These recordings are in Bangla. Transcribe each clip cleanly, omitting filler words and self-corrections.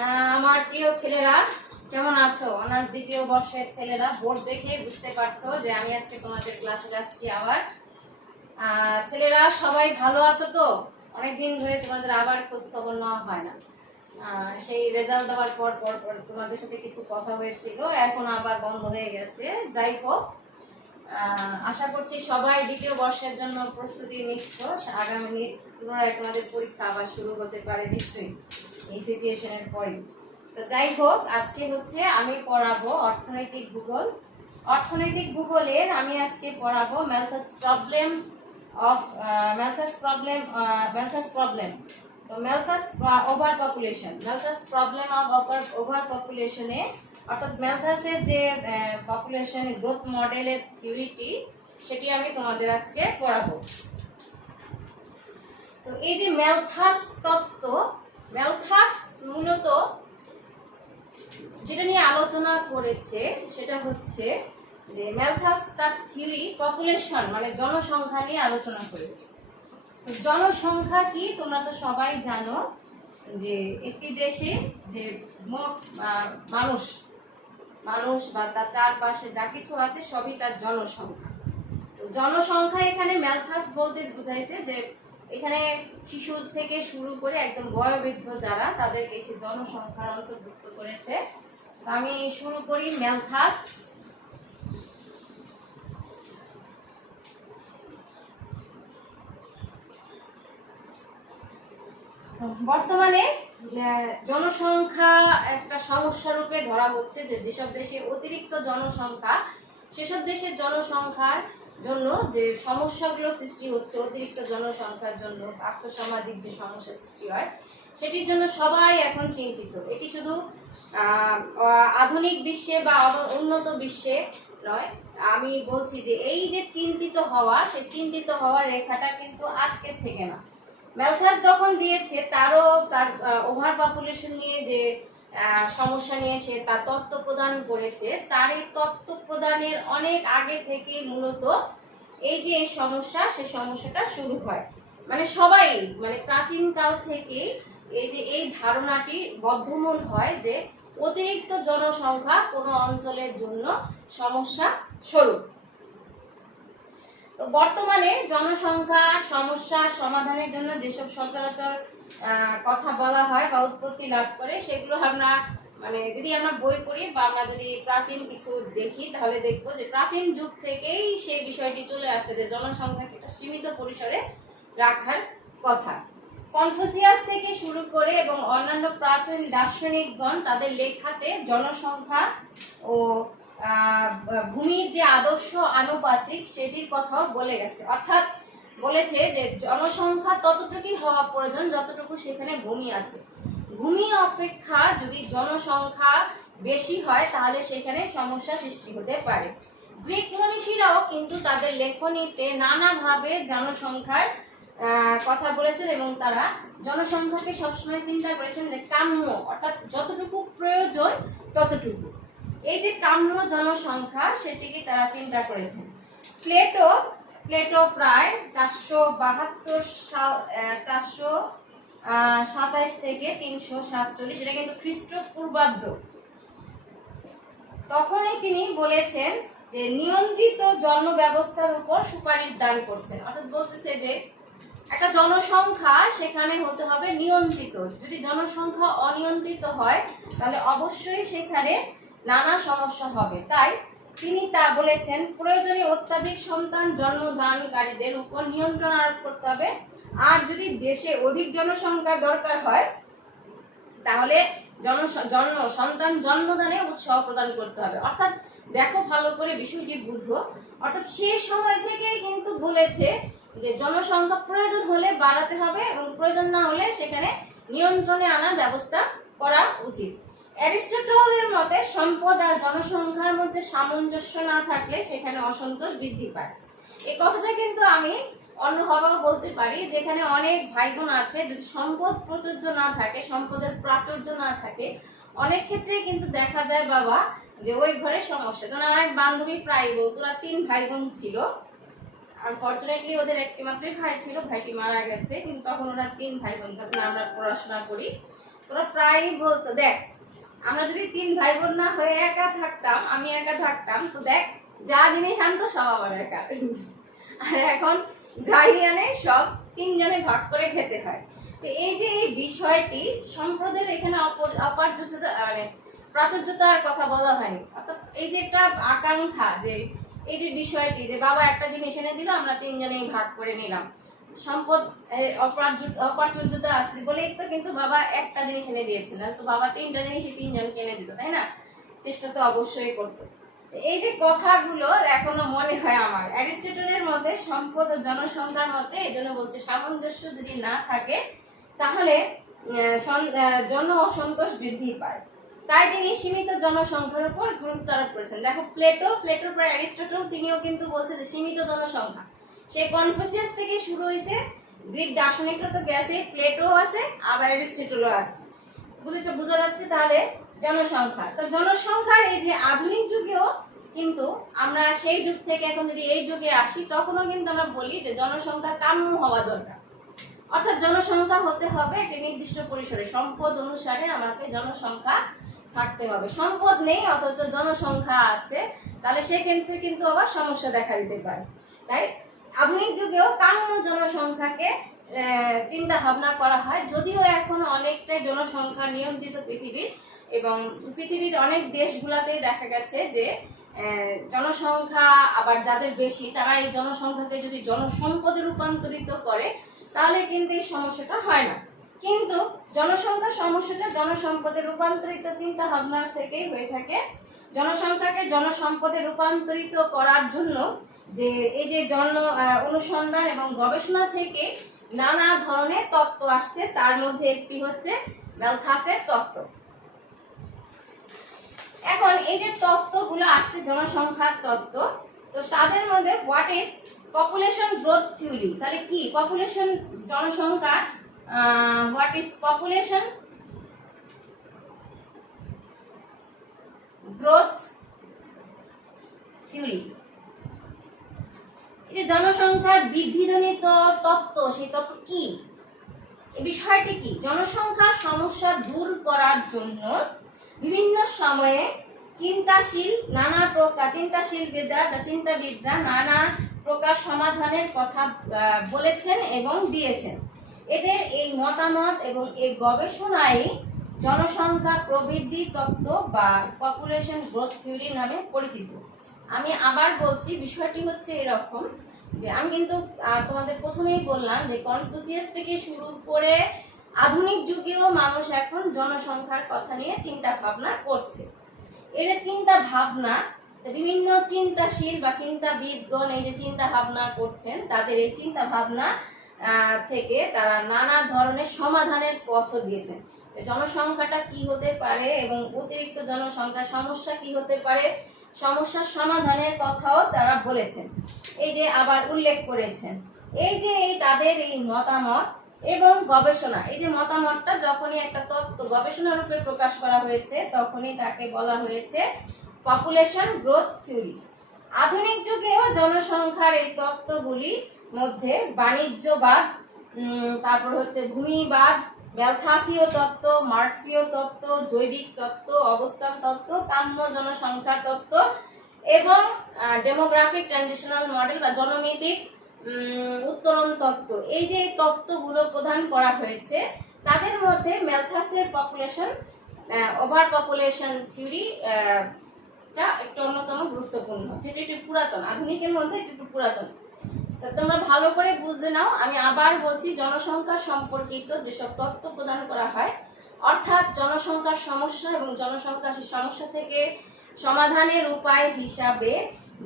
আমার প্রিয় ছেলেরা কেমন আছো? অনার্স দ্বিতীয় বর্ষের ছেলেরা, বোর্ড দেখে বুঝতে পারছো যে আমি আজকে তোমাদের ক্লাসে আসছি আবার। ছেলেরা সবাই ভালো আছো তো? অনেকদিন ধরে তোমাদের আবার খোঁজ খবর নেওয়া হয় না। সেই রেজাল্ট দেওয়ার পর পর পর তোমাদের সাথে কিছু কথা হয়েছিল, এখন আবার বন্ধ হয়ে গেছে। যাই হোক, আশা করছি সবাই দ্বিতীয় বর্ষের জন্য প্রস্তুতি নিচ্ছ। আগামী পুনরায় তোমাদের পরীক্ষা আবার শুরু হতে পারে নিশ্চয়ই এই সিচুয়েশনের পরে। তো যাই হোক, আজকে হচ্ছে আমি পড়াবো অর্থনৈতিক ভূগোল। অর্থনৈতিক ভূগোলের আমি আজকে পড়াবো Malthus problem of Malthus problem. তো Malthus overpopulation, Malthus problem of ওভার পপুলেশনে, অর্থাৎ ম্যালথাসের যে পপুলেশন গ্রোথ মডেলের থিওরিটি, সেটি আমি তোমাদের আজকে পড়াবো। তো এই যে ম্যালথাস তত্ত্ব, ম্যালথাস মূলত যেটা নিয়ে আলোচনা করেছে সেটা হচ্ছে যে ম্যালথাস তার থিওরি পপুলেশন মানে জনসংখ্যা নিয়ে আলোচনা করেছে। তো জনসংখ্যা কি তোমরা তো সবাই জানো যে একটি দেশে যে মোট মানুষ বা তার চারপাশে যা কিছু আছে সবই তার জনসংখ্যা। তো জনসংখ্যা এখানে ম্যালথাস বলতে বুঝাইছে যে এখানে শিশু থেকে শুরু করে একদম বয়োবৃদ্ধ যারা, তাদেরকে সে জনসংখ্যার অন্তর্ভুক্ত করেছে। আমি শুরু করি ম্যালথাস। বর্তমানে জনসংখ্যা একটা সমস্যা রূপে ধরা হচ্ছে যে যেসব দেশে অতিরিক্ত জনসংখ্যা, সেসব দেশের জনসংখ্যার জন্য যে সমস্যাগুলো সৃষ্টি হচ্ছে, অতিরিক্ত জনসংখ্যার জন্য আর্থসামাজিক যে সমস্যা সৃষ্টি হয়, সেটির জন্য সবাই এখন চিন্তিত। এটি শুধু আধুনিক বিশ্বে বা উন্নত বিশ্বে নয়, আমি বলছি যে এই যে চিন্তিত হওয়া, সেই চিন্তিত হওয়ার রেখাটা কিন্তু আজকের থেকে না। ম্যালথাস যখন দিয়েছে তার ওভার পপুলেশন নিয়ে যে সমস্যা নিয়ে সে তার তত্ত্ব প্রদান করেছে, তার এই তত্ত্ব প্রদানের অনেক আগে থেকে মূলত এই যে এই সমস্যা, সে সমস্যাটা শুরু হয়। মানে সবাই, মানে প্রাচীন কাল থেকে এই যে এই ধারণাটি বদ্ধমূল হয় যে অতিরিক্ত জনসংখ্যা কোনো অঞ্চলের জন্য সমস্যা স্বরূপ। তো বর্তমানে জনসংখ্যা সমস্যা সমাধানের জন্য যেসব সচরাচর কথা বলা হয় বা উৎপত্তি লাভ করে, সেগুলো আমরা মানে যদি আমরা বই পড়ি বা আমরা যদি প্রাচীন কিছু দেখি, তাহলে দেখবো যে প্রাচীন যুগ থেকেই সেই বিষয়টি চলে আসছে যে জনসংখ্যাকে একটা সীমিত পরিসরে রাখার কথা। কনফুসিয়াস থেকে শুরু করে এবং অন্যান্য প্রাচীন দার্শনিকগণ তাদের লেখাতে জনসংখ্যা ও ভূমির যে আদর্শ আনুপাতিক সেটির কথাও বলে গেছে। অর্থাৎ বলেছে যে জনসংখ্যা ততটুকুই হওয়া প্রয়োজন যতটুকু সেখানে ভূমি আছে। ভূমি অপেক্ষা যদি জনসংখ্যা বেশি হয় তাহলে সেখানে সমস্যা সৃষ্টি হতে পারে। গ্রিক মনীষীরাও কিন্তু তাদের লেখনীতে নানাভাবে জনসংখ্যার কথা বলেছেন এবং তারা জনসংখ্যাকে সবসময় চিন্তা করেছেন যে কাম্য, অর্থাৎ যতটুকু প্রয়োজন ততটুকু। এই যে কাম্য জনসংখ্যা, সেটিকে তারা চিন্তা করেছেন। প্লেটো প্রায় 427 থেকে 347, এটা কিন্তু খ্রিস্টপূর্বাব্দ, তখনই তিনি বলেছেন যে নিয়ন্ত্রিত জন্ম ব্যবস্থার উপর সুপারিশ দান করছেন। অর্থাৎ বলতেছে যে একটা জনসংখ্যা সেখানে হতে হবে নিয়ন্ত্রিত। যদি জনসংখ্যা অনিয়ন্ত্রিত হয় তাহলে অবশ্যই সেখানে নানা সমস্যা হবে। তাই তিনি তা বলেছেন প্রয়োজনীয় অত্যাধিক সন্তান জন্মদানকারীদের উপর নিয়ন্ত্রণ আরোপ করতে হবে। আর যদি দেশে অধিক জনসংখ্যার দরকার হয় তাহলে সন্তান জন্মদানে উৎসাহ প্রদান করতে হবে। অর্থাৎ দেখো, ভালো করে বিষয়টি বুঝো। অর্থাৎ সে সময় থেকেই কিন্তু বলেছে যে জনসংখ্যা প্রয়োজন হলে বাড়াতে হবে এবং প্রয়োজন না হলে সেখানে নিয়ন্ত্রণে আনার ব্যবস্থা করা উচিত। অ্যারিস্টটলের মতে সম্পদ আর জনসংখ্যার মধ্যে সামঞ্জস্য না থাকলে সেখানে অসন্তোষ বৃদ্ধি পায়। এই কথাটা কিন্তু আমি অন্যভাবেও বলতে পারি, যেখানে অনেক ভাই বোন আছে, যদি সম্পদ প্রচুর্য না থাকে, সম্পদের প্রাচুর্য না থাকে, অনেক ক্ষেত্রে কিন্তু দেখা যায় বাবা যে ওই ঘরে সমস্যা। যেমন আমার এক বান্ধবী প্রায় বলতো, ওরা 3 ভাই বোন ছিল। আনফরচুনেটলি ওদের একটি মাত্রই ভাই ছিল, ভাইটি মারা গেছে, কিন্তু তখন ওরা 3 ভাই বোন, যখন আমরা পড়াশোনা করি তোরা প্রায়ই বলতো, দেখ আমরা যদি 3 ভাই বোন না হয়ে একা থাকতাম, আমি একা থাকতাম, তো দেখ যা জিনিস আনতো সব আমার একা, আর এখন যাই আনে সব 3 জনে ভাগ করে খেতে হয়। তো এই যে এই বিষয়টি সম্পদের এখানে অপার্যোজ্যতা মানে প্রাচুর্যতার কথা বলা হয়নি, অর্থাৎ এই যে একটা আকাঙ্ক্ষা, যে এই যে বিষয়টি যে বাবা একটা জিনিস এনে দিল, আমরা 3 জনেই ভাগ করে নিলাম, সম্পদ অপ্রাচুর্যতা আছে বলেই তো কিন্তু বাবা একটা জিনিস এনে দিয়েছেন, আর তো বাবা 3টা জিনিসই 3 জনকে এনে দিত, তাই না? চেষ্টা তো অবশ্যই করতো। এই যে কথাগুলো এখনো মনে হয় আমার অ্যারিস্টটলের মধ্যে সম্পদ ও জনসংখ্যার মধ্যে, এই জন্য বলছে সামঞ্জস্য যদি না থাকে তাহলে জন অসন্তোষ বৃদ্ধি পায়। তাই তিনি সীমিত জনসংখ্যার উপর গুরুত্ব আরোপ করেছেন। দেখো প্লেটোর পর অ্যারিস্টটল, তিনিও কিন্তু বলছে যে সীমিত জনসংখ্যা। সে কনফুসিয়াস থেকে শুরু হয়েছে, গ্রিক দার্শনিকরা তো গেছে, প্লেটো আছে, আবার অ্যারিস্টটলও আছে, বুঝেছো? বোঝা যাচ্ছে তাহলে জনসংখ্যা। তো জনসংখ্যার এই যে আধুনিক যুগেও কিন্তু আমরা সেই যুগ থেকে এখন যদি এই যুগে আসি, তখনও কিন্তু আমরা বলি যে জনসংখ্যা কাম্য হওয়া দরকার, অর্থাৎ জনসংখ্যা হতে হবে একটি নির্দিষ্ট পরিসরে, সম্পদ অনুসারে আমাকে জনসংখ্যা থাকতে হবে। সম্পদ নেই অথচ জনসংখ্যা আছে, তাহলে সেক্ষেত্রে কিন্তু আবার সমস্যা দেখা দিতে পারে। তাই আধুনিক যুগেও কাম্য জনসংখ্যাকে চিন্তা ভাবনা করা হয়, যদিও এখন অনেকটাই জনসংখ্যা নিয়ন্ত্রিত পৃথিবী, এবং পৃথিবীর অনেক দেশগুলোতেই দেখা গেছে যে জনসংখ্যা আবার যাদের বেশি, তারা এই জনসংখ্যাকে যদি জনসম্পদে রূপান্তরিত করে তাহলে কিন্তু এই সমস্যাটা হয় না। কিন্তু জনসংখ্যা সমস্যাটা জনসম্পদে রূপান্তরিত চিন্তা ভাবনা থেকেই হয়ে থাকে। জনসংখ্যাকে জনসম্পদে রূপান্তরিত করার জন্য যে এই যে অনুসন্ধান এবং গবেষণা থেকে নানা ধরনের তত্ত্ব আসছে, তার মধ্যে একটি হচ্ছে ম্যালথাসের তত্ত্ব। এখন এই যে তত্ত্বগুলো আসছে জনসংখ্যার তত্ত্ব, তো তাদের মধ্যে what is population growth theory, তাহলে কি পপুলেশন জনসংখ্যা, what is population growth theory. এই যে জনসংখ্যার বৃদ্ধিজনিত তত্ত্ব, সেই তত্ত্ব কি, এই বিষয়টি কি? জনসংখ্যা সমস্যা দূর করার জন্য বিভিন্ন সময়ে চিন্তাবিদরা নানা প্রকার সমাধানের কথা বলেছেন এবং দিয়েছেন। এদের এই মতামত এবং এই গবেষণাই জনসংখ্যা প্রবৃদ্ধি তত্ত্ব বা পপুলেশন গ্রোথ থিওরি নামে পরিচিত। আমি আবার বলছি, বিষয়টি হচ্ছে এরকম যে আমি কিন্তু তোমাদের প্রথমেই বললাম যে কনফুসিয়াস থেকে শুরু করে আধুনিক যুগেও মানুষ এখন জনসংখ্যার কথা নিয়ে চিন্তা ভাবনা করছে। এর চিন্তা ভাবনা বিভিন্ন চিন্তাশীল বা চিন্তাবিদগণ এই যে চিন্তা ভাবনা করছেন, তাদের এই চিন্তা ভাবনা থেকে তারা নানা ধরনের সমাধানের পথ দিয়েছেন। জনসংখ্যাটা কি হতে পারে এবং অতিরিক্ত জনসংখ্যার সমস্যা কি হতে পারে, সমস্যার সমাধানের কথাও তারা বলেছেন, এই যে আবার উল্লেখ করেছেন। এই যে তাদের এই মতামত এবং গবেষণা, এই যে মতামতটা যখনই একটা তত্ত্ব গবেষণা রূপে প্রকাশ করা হয়েছে, তখনই তাকে বলা হয়েছে পপুলেশন গ্রোথ থিওরি। আধুনিক যুগেও জনসংখ্যার এই তত্ত্বগুলি মধ্যে বাণিজ্যবাদ, তারপর হচ্ছে ভূমিবাদ, ম্যালথাসীয় তত্ত্ব, মার্কসীয় তত্ত্ব, জৈবিক তত্ত্ব, অবস্থান তত্ত্ব, কাম্য জনসংখ্যা তত্ত্ব এবং ডেমোগ্রাফিক ট্রানজিশনাল মডেল বা জনমিতিক উত্তরণ তত্ত্ব, এই যে তত্ত্বগুলো প্রদান করা হয়েছে, তাদের মধ্যে ম্যালথাসের পপুলেশন ওভার পপুলেশন থিওরি একটু অন্যতম গুরুত্বপূর্ণ, যেটা একটু পুরাতন, আধুনিকের মধ্যে একটু পুরাতন। তোমরা ভালো করে বুঝে নাও। আমি আবার বলছি, জনসংখ্যা সম্পর্কিত যেসব তত্ত্ব প্রদান করা হয়, অর্থাৎ জনসংখ্যার সমস্যা এবং জনসংখ্যার সমস্যা থেকে সমাধানের উপায় হিসাবে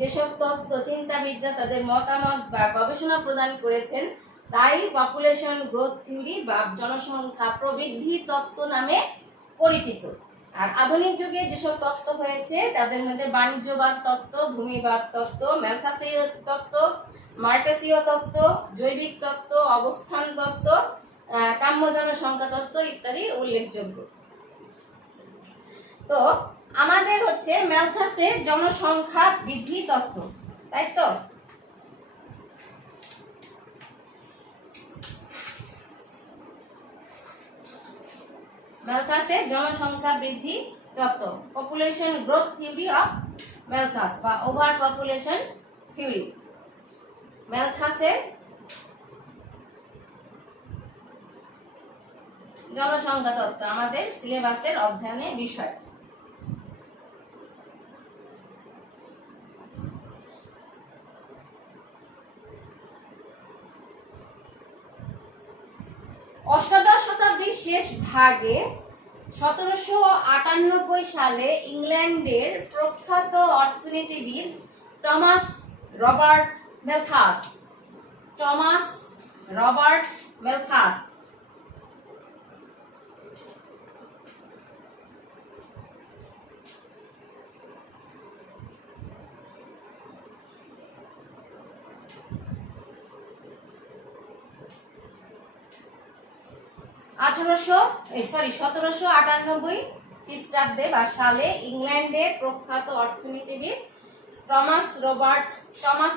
যেসব তত্ত্ব চিন্তাবিদরা তাদের মতামত বা গবেষণা প্রদান করেছেন, তাই পপুলেশন গ্রোথ থিওরি বা জনসংখ্যা প্রবৃদ্ধি তত্ত্ব নামে পরিচিত। আর আধুনিক যুগে যেসব তত্ত্ব হয়েছে, তাদের মধ্যে বাণিজ্যবাদ তত্ত্ব, ভূমিবাদ তত্ত্ব, ম্যালথাসীয় তত্ত্ব, মার্কসীয় তত্ত্ব, জৈবিক তত্ত্ব, অবস্থান তত্ত্ব, কাম্য জনসংখ্যা তত্ত্ব ইত্যাদি উল্লেখযোগ্য। তো আমাদের হচ্ছে ম্যালথাসের জনসংখ্যা বৃদ্ধি তত্ত্ব, তাই তো? ম্যালথাসের জনসংখ্যা বৃদ্ধি তত্ত্ব, population growth theory of Malthus বা ওভার পপুলেশন থিওরি। ম্যালথাসের জনসংখ্যা তত্ত্ব আমাদের সিলেবাসের অধ্যয়নের বিষয়। অষ্টাদশ শতাব্দীর শেষ ভাগে 1798 সালে ইংল্যান্ডের প্রখ্যাত অর্থনীতিবিদ টমাস রবার্ট ম্যালথাস 1798 খ্রিস্টাব্দে বা সালে ইংল্যান্ডের প্রখ্যাত অর্থনীতিবিদ টমাস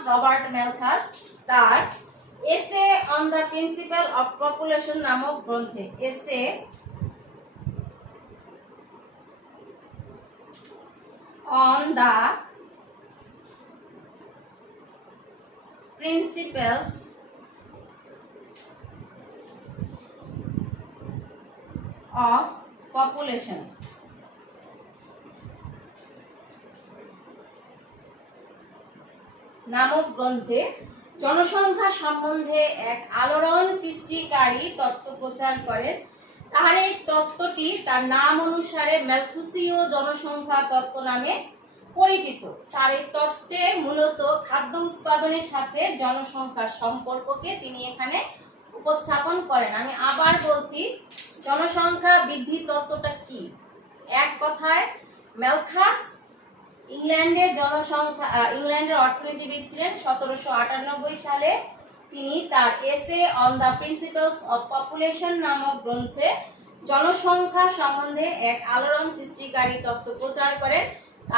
রবার্ট ম্যালথাস তার essay on the principal of population নামক গ্রন্থে essay on the principles of population নামক গ্রন্থে জনসংখ্যা সম্বন্ধে এক আলোড়ন সৃষ্টিকারী তত্ত্ব প্রচার করেন। তার এই তত্ত্বটি তার নাম অনুসারে ম্যালথুসীয় জনসংখ্যা তত্ত্ব নামে পরিচিত। তার এই তত্ত্বে মূলত খাদ্য উৎপাদনের সাথে জনসংখ্যার সম্পর্ককে তিনি এখানে উপস্থাপন করেন। আমি আবার বলছি, জনসংখ্যা বৃদ্ধি তত্ত্বটা কি? এক কথায় ম্যালথাস ইংল্যান্ডের অর্থনীতিবিদ ছিলেন। 1798 সালে তিনি তার essay on the principles of population নামক গ্রন্থে জনসংখ্যা সম্বন্ধে এক আলোড়ন সৃষ্টিকারী তত্ত্ব প্রচার করেন।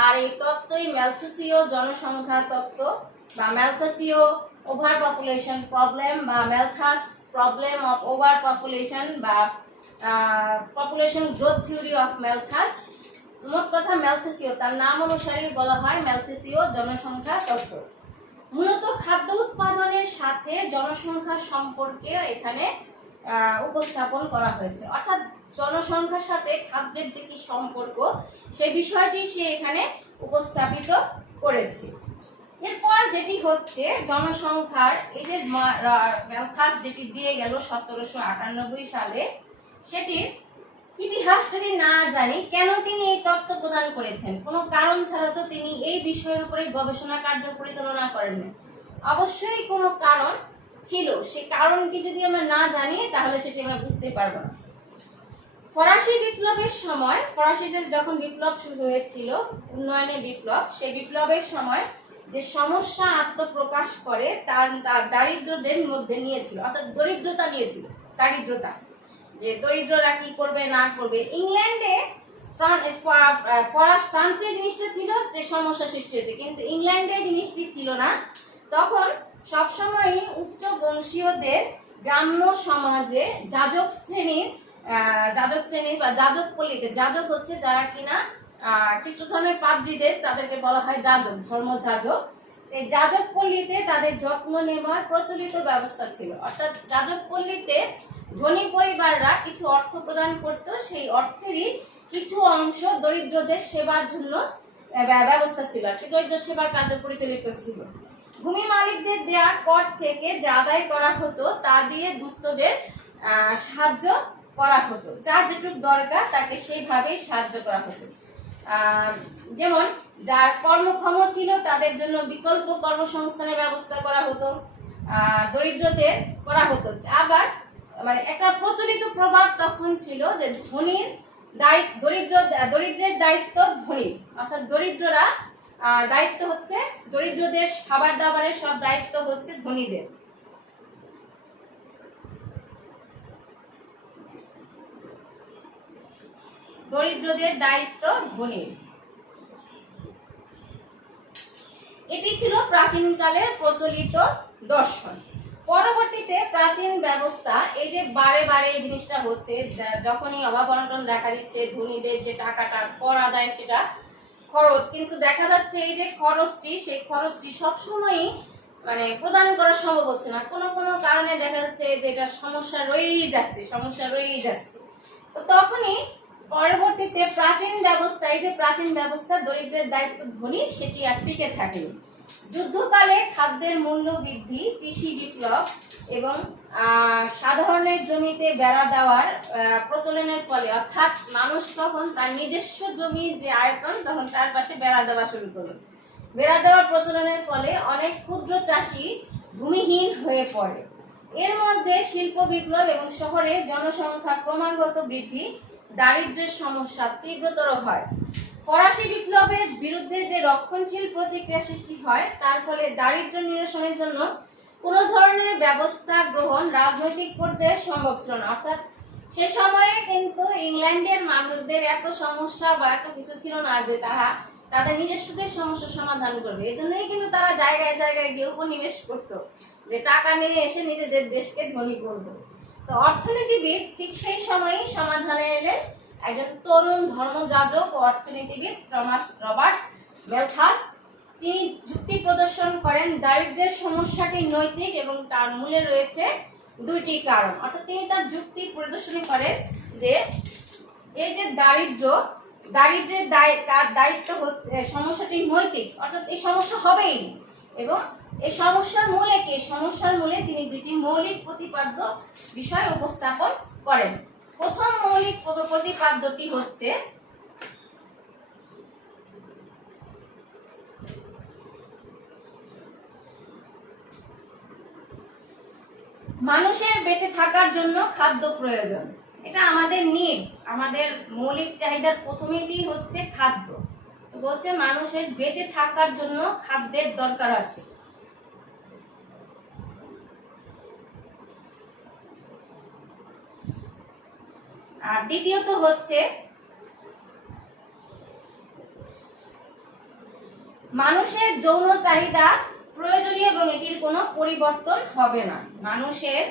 আর এই তত্ত্বই ম্যালথুসীয় জনসংখ্যা তত্ত্ব বা ম্যালথুসীয় ওভার পপুলেশন প্রবলেম বা Malthus problem of overpopulation বা population growth theory of Malthus. মোট কথা ম্যালথুসীয়, তার নাম অনুসারে বলা হয় ম্যালথুসীয় জনসংখ্যা তত্ত্ব। মূলত খাদ্য উৎপাদনের সাথে জনসংখ্যার সম্পর্কে এখানে উপস্থাপন করা হয়েছে, অর্থাৎ জনসংখ্যার সাথে খাদ্যের যে কি সম্পর্ক সেই বিষয়টি সে এখানে উপস্থাপিত করেছে। এরপর যেটি হচ্ছে জনসংখ্যার এই যে ম্যালথাস যেটি দিয়ে গেল 1798 সালে, সেটির ইতিহাসটা না জানি কেন তিনি এই তত্ত্ব প্রদান করেছেন। কোনো কারণ ছাড়া তো তিনি এই বিষয়ের উপরে গবেষণা কার্য পরিচালনা করেন। অবশ্যই কোনো কারণ ছিল, সে কারণটি যদি আমরা না জানি তাহলে সেটি আমরা বুঝতে পারবো না। ফরাসি বিপ্লবের সময়, ফরাসিদের যখন বিপ্লব শুরু হয়েছিল, উন্নয়নের বিপ্লব, সেই বিপ্লবের সময় যে সমস্যা আত্মপ্রকাশ করে তার দারিদ্রদের মধ্যে নিয়েছিল, অর্থাৎ দরিদ্রতা নিয়েছিল। দারিদ্রতা, যে দরিদ্ররা কি করবে না করবে। ইংল্যান্ডে ফ্রান্সে জিনিসটা ছিল যে সমস্যা সৃষ্টি হয়েছে, কিন্তু ইংল্যান্ডে জিনিসটি ছিল না। তখন সবসময়ই উচ্চ বংশীয়দের গ্রাম্য সমাজে যাজক শ্রেণীর বা যাজক পল্লীতে, যাজক হচ্ছে যারা কিনা খ্রিস্ট ধর্মের পাদ্রীদের, তাদেরকে বলা হয় যাজক, ধর্ম যাজক। সেই যাজক পল্লীতে তাদের যত্ন নেওয়ার প্রচলিত ব্যবস্থা ছিল, অর্থাৎ যাজক পল্লীতে ধনী পরিবাররা কিছু অর্থ প্রদান করত, সেই অর্থেরই কিছু অংশ দরিদ্রদের সেবার জন্য ব্যবস্থা ছিল, আর কি দরিদ্র সেবার কার্য পরিচালিত ছিল। ভূমি মালিকদের দেয়া কর থেকে যা আদায় করা হতো তা দিয়ে দুস্থদের সাহায্য করা হতো, যার যেটুকু দরকার তাকে সেইভাবেই সাহায্য করা হতো। যেমন যার কর্মক্ষম ছিল তাদের জন্য বিকল্প কর্মসংস্থানের ব্যবস্থা করা হতো, দরিদ্রদের করা হতো। আবার মানে একটা প্রচলিত প্রবাদ তখন ছিল যে ধনীর দরিদ্রের দায়িত্ব ধনীর, অর্থাৎ দরিদ্ররা দায়িত্ব হচ্ছে দরিদ্রদের খাবার দাবারের সব দায়িত্ব হচ্ছে ধনীদের। দরিদ্রদের দায়িত্ব ধনীর, এটি ছিল প্রাচীনকালের প্রচলিত দর্শন। পরবর্তীতে প্রাচীন ব্যবস্থা, এই যে বারে বারে এই জিনিসটা হচ্ছে, যখনই অভাব অনটন দেখা দিচ্ছে, ধনীদের যে টাকাটা কর আদায় সেটা খরচ, কিন্তু দেখা যাচ্ছে এই যে খরচটি, সেই খরচটি সবসময়ই মানে প্রদান করা সম্ভব হচ্ছে না। কোনো কোনো কারণে দেখা যাচ্ছে যে এটা সমস্যা রয়েই যাচ্ছে। তো তখনই পরবর্তীতে প্রাচীন ব্যবস্থা, এই যে প্রাচীন ব্যবস্থা দরিদ্রের দায়িত্ব ধনী, সেটি আর টিকে থাকেনি। যুদ্ধকালে খাদ্যের মূল্য বৃদ্ধি, কৃষি বিপ্লব এবং সাধারণের জমিতে বেড়া দেওয়ার প্রচলনের ফলে, অর্থাৎ মানুষ তখন তার নিজস্ব জমির যে আয়তন, তখন তার পাশে বেড়া দেওয়া শুরু করলো। বেড়া দেওয়ার প্রচলনের ফলে অনেক ক্ষুদ্র চাষি ভূমিহীন হয়ে পড়ে। এর মধ্যে শিল্প বিপ্লব এবং শহরে জনসংখ্যা ক্রমাগত বৃদ্ধি, দারিদ্র্যের সমস্যা তীব্রতর হয়। ফরাসি বিপ্লবের বিরুদ্ধে যে রক্ষণশীল প্রতিক্রিয়া সৃষ্টি হয়, তার ফলে দারিদ্র্য নিরসনের জন্য কোনো ধরনের ব্যবস্থা গ্রহণ রাজনৈতিক পর্যায়ে সম্ভব ছিল না। অর্থাৎ সে সময়ে কিন্তু ইংল্যান্ডের মানুষদের এত সমস্যা বা এত কিছু ছিল না যে তাদের নিজস্বদের সমস্যার সমাধান করবে। এই জন্যই কিন্তু তারা জায়গায় জায়গায় গিয়ে উপনিবেশ করতো, যে টাকা নিয়ে এসে নিজেদের দেশকে ধনী করবো। তো অর্থনীতিবিদ ঠিক সেই সময়ই সমাধানে এলেন একজন তরুণ ধর্মযাজক ও অর্থনীতিবিদ টমাস রবার্ট ম্যালথাস। তিনি যুক্তি প্রদর্শন করেন দারিদ্র্যের সমস্যাটি নৈতিক এবং তার মূলে রয়েছে দুইটি কারণ। অর্থাৎ তিনি তার যুক্তি প্রদর্শন করেন যে এই যে দারিদ্র্যের দায়িত্ব হচ্ছে, সমস্যাটি নৈতিক, অর্থাৎ এই সমস্যা হবেই। এবং এই সমস্যার মূলে কি? সমস্যার মূলে তিনি দুইটি মৌলিক প্রতিপাদ্য বিষয় উপস্থাপন করেন। প্রথম মৌলিক প্রতিপাদ্যটি হচ্ছে মানুষের বেঁচে থাকার জন্য খাদ্য প্রয়োজন। এটা আমাদের নিড, আমাদের মৌলিক চাহিদার প্রথমেই হচ্ছে খাদ্য। তো বলছে মানুষের বেঁচে থাকার জন্য খাদ্যের দরকার আছে। আর দ্বিতীয়ত হচ্ছে মানুষের যৌন চাহিদা প্রয়োজনীয় এবং এটির কোনো পরিবর্তন হবে না। মানুষের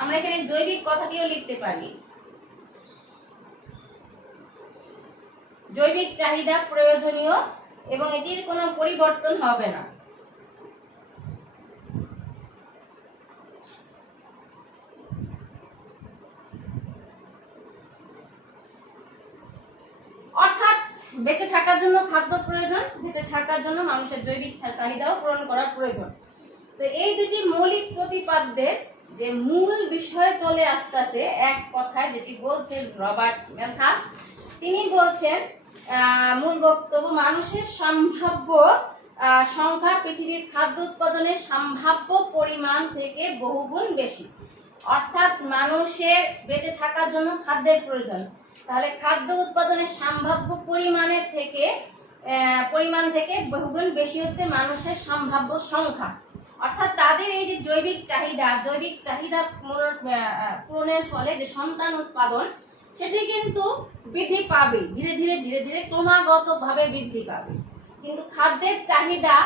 আমরা এখানে জৈবিক কথাটিও লিখতে পারি, জৈবিক চাহিদা প্রয়োজনীয় এবং এটির কোনো পরিবর্তন হবে না। অর্থাৎ বেঁচে থাকার জন্য খাদ্য প্রয়োজন, বেঁচে থাকার জন্য মানুষের জৈবিক চাহিদাও পূরণ করার প্রয়োজন। তো এই দুটি মৌলিক প্রতিপাদ্যের যে মূল বিষয় চলে আসতেছে এক কথায়, যেটি বলছেন রবার্ট ম্যালথাস। তিনি বলছেন মূল বক্তব্য, মানুষের সম্ভাব্য সংখ্যা পৃথিবীর খাদ্য উৎপাদনের সম্ভাব্য পরিমাণ থেকে বহুগুণ বেশি। অর্থাৎ মানুষের বেঁচে থাকার জন্য খাদ্যের প্রয়োজন, তাহলে খাদ্য উৎপাদনের সম্ভাব্য পরিমাণ থেকে বহুগুণ বেশি হচ্ছে মানুষের সম্ভাব্য সংখ্যা। অর্থাৎ তাদের এই যে জৈবিক চাহিদা পূরণের ফলে যে সন্তান উৎপাদন, সেটি কিন্তু বৃদ্ধি পাবে, ধীরে ধীরে ক্রমাগত ভাবে বৃদ্ধি পাবে। কিন্তু খাদ্যের চাহিদা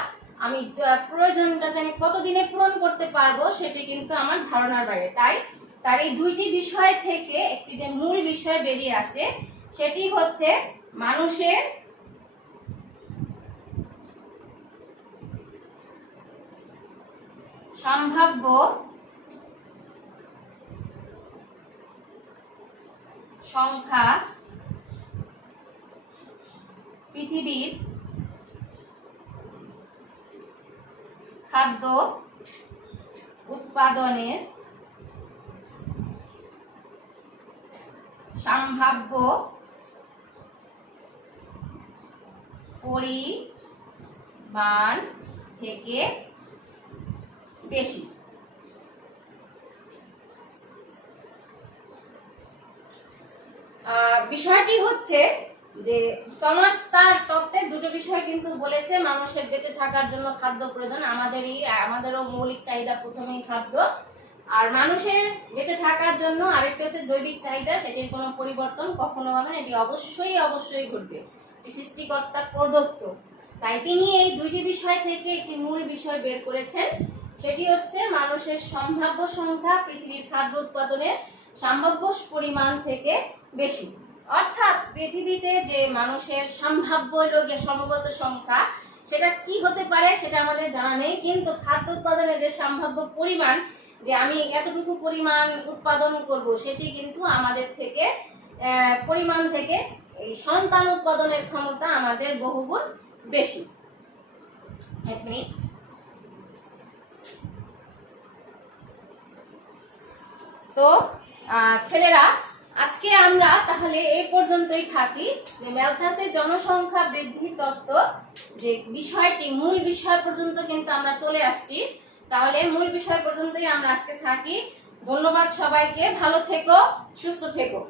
প্রয়োজনটা যে আমি কতদিনে পূরণ করতে পারবো, সেটি কিন্তু আমার ধারণার বাইরে। তার এই দুইটি বিষয় থেকে একটি যে মূল বিষয় বেরিয়ে আসে, সেটি হচ্ছে মানুষের সম্ভাব্য সংখ্যা পৃথিবীর খাদ্য উৎপাদনের সম্ভাব্য পরিমাণ থেকে বেশি। বিষয়টি হচ্ছে যে টমাস তার তত্ত্বে দুটো বিষয় কিন্তু বলেছে, মানুষের বেঁচে থাকার জন্য খাদ্য প্রয়োজন, আমাদেরও মৌলিক চাহিদা প্রথমেই খাদ্য, আর মানুষের বেঁচে থাকার জন্য আরেকটা হচ্ছে জৈবিক চাহিদা, সেটির কোনো পরিবর্তন কখনো হবে না, এটি অবশ্যই ঘটবে, এটি সৃষ্টিকর্তা প্রদত্ত। তাই তিনি এই দুইটি বিষয় থেকে একটি মূল বিষয় বের করেছেন, সেটি হচ্ছে মানুষের সম্ভাব্য সংখ্যা পৃথিবীর খাদ্য উৎপাদনের সম্ভাব্য পরিমাণ থেকে বেশি। অর্থাৎ পৃথিবীতে যে মানুষের সম্ভাব্য সম্ভবত সংখ্যা সেটা কি হতে পারে সেটা আমাদের জানা নেই, কিন্তু খাদ্য উৎপাদনের যে সম্ভাব্য পরিমাণ, যে আমি এতটুকু পরিমাণ উৎপাদন করব, সেটি কিন্তু আমাদের থেকে পরিমাণ থেকে এই সন্তান উৎপাদনের ক্ষমতা আমাদের বহুগুণ বেশি। এক মিনিট। তো ছেলেরা, আজকে আমরা তাহলে এই পর্যন্তই থাকি, যে ম্যালথাসের জনসংখ্যা বৃদ্ধি তত্ত্ব যে বিষয়টি, মূল বিষয় পর্যন্ত কিন্তু আমরা চলে আসছি। তাহলে মূল বিষয় পর্যন্তই আমরা আজকে থাকি। ধন্যবাদ সবাইকে, ভালো থেকো, সুস্থ থেকো।